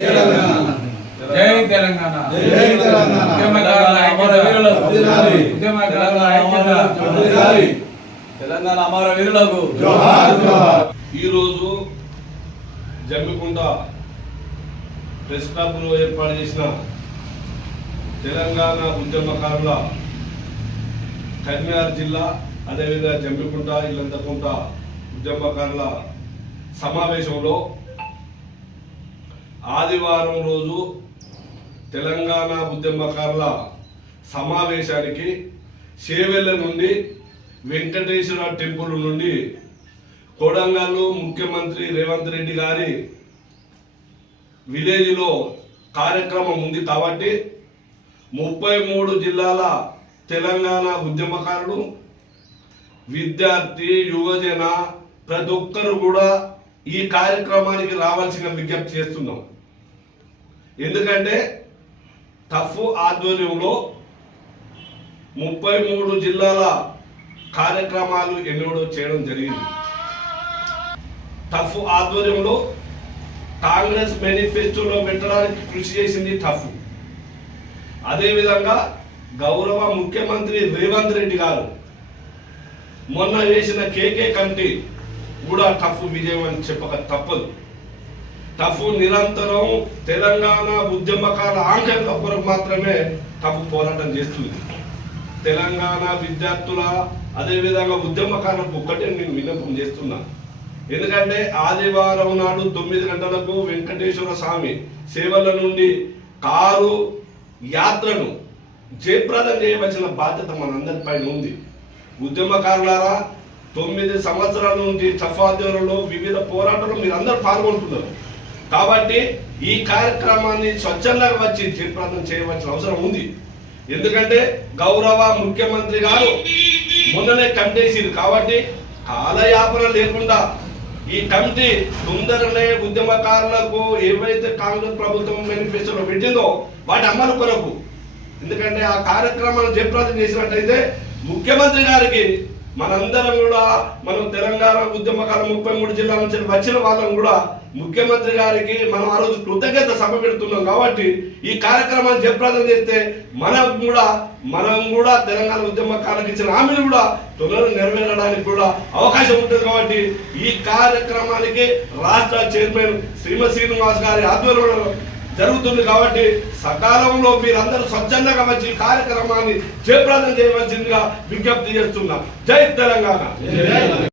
జై తెలంగాణ తెలంగాణ అమర వీరులకు ఈరోజు జమ్మికుంట ప్రెస్ క్లబ్లో ఏర్పాటు చేసిన తెలంగాణ ఉద్యమకారుల కరీంనగర్ జిల్లా అదేవిధంగా జమ్మికుంట ఇల్లంతకుంట ఉద్యమకారుల సమావేశంలో ఆదివారం రోజు తెలంగాణ ఉద్యమకారుల సమావేశానికి చేవెళ్ళ నుండి వెంకటేశ్వర టెంపుల్ నుండి కొడంగల్ ముఖ్యమంత్రి రేవంత్ రెడ్డి గారి విలేజ్లో కార్యక్రమం ఉంది కాబట్టి 33 జిల్లాల తెలంగాణ ఉద్యమకారులు విద్యార్థి యువజన ప్రతి ఒక్కరు కూడా ఈ కార్యక్రమానికి రావాల్సిన విజ్ఞప్తి చేస్తున్నాం. ఎందుకంటే టఫ్ ఆధ్వర్యంలో 33 జిల్లాల కార్యక్రమాలు ఎన్నడూ చేయడం జరిగింది. టఫ్ ఆధ్వర్యంలో కాంగ్రెస్ మేనిఫెస్టోలో పెట్టడానికి కృషి చేసింది టఫ్. అదేవిధంగా గౌరవ ముఖ్యమంత్రి రేవంత్ రెడ్డి గారు మొన్న వేసిన కేకే కమిటీ కూడా టఫ్ విజయం అని చెప్పక తప్పదు. టఫ్ నిరంతరం తెలంగాణ ఉద్యమకారుల ఆంక్షల కొరకు మాత్రమే టఫ్ పోరాటం చేస్తుంది. తెలంగాణ విద్యార్థుల అదేవిధంగా ఉద్యమకారులకు ఒక్కటే నేను విన్నపం చేస్తున్నా. ఎందుకంటే ఆదివారం నాడు 9 గంటలకు వెంకటేశ్వర స్వామి సేవల నుండి కారు యాత్రను జయప్రదం చేయవలసిన బాధ్యత మనందరిపైన ఉంది. ఉద్యమకారులారా 9 సంవత్సరాల నుండి టఫ్ ఆధ్వర్యంలో వివిధ పోరాటాలు మీరు అందరూ పాల్గొంటున్నారు. కాబట్టి ఈ కార్యక్రమాన్ని స్వచ్ఛందంగా వచ్చి జయప్రదం చేయవలసిన అవసరం ఉంది. ఎందుకంటే గౌరవ ముఖ్యమంత్రి గారు మొన్ననే కమిటీ వేసింది కాబట్టి కాలయాపన లేకుండా ఈ కమిటీ తొందరనే ఉద్యమకారులకు ఏవైతే కాంగ్రెస్ ప్రభుత్వం మేనిఫెస్టోలో పెట్టిందో వాటి అమలు కొరకు, ఎందుకంటే ఆ కార్యక్రమాన్ని జయప్రదం చేసినట్టయితే ముఖ్యమంత్రి గారికి మనందరం కూడా మనం తెలంగాణ ఉద్యమకాలం 33 జిల్లాల నుంచి వచ్చిన వాళ్ళం కూడా ముఖ్యమంత్రి గారికి మనం ఆ రోజు కృతజ్ఞత సభ పెడుతున్నాం. కాబట్టి ఈ కార్యక్రమాన్ని జయప్రదం చేస్తే మనం కూడా తెలంగాణ ఉద్యమకాలకు ఇచ్చిన హామీలు కూడా తొందరగా నెరవేరడానికి కూడా అవకాశం ఉంటుంది. కాబట్టి ఈ కార్యక్రమానికి రాష్ట్ర చైర్మన్ శ్రీమతి శ్రీనివాస్ గారి ఆధ్వర్యంలో జరుగుతుంది. కాబట్టి సకాలంలో మీరందరూ స్వచ్ఛందంగా వచ్చి కార్యక్రమాన్ని జయప్రదం చేయవలసిందిగా విజ్ఞప్తి చేస్తున్నా. జై తెలంగాణ.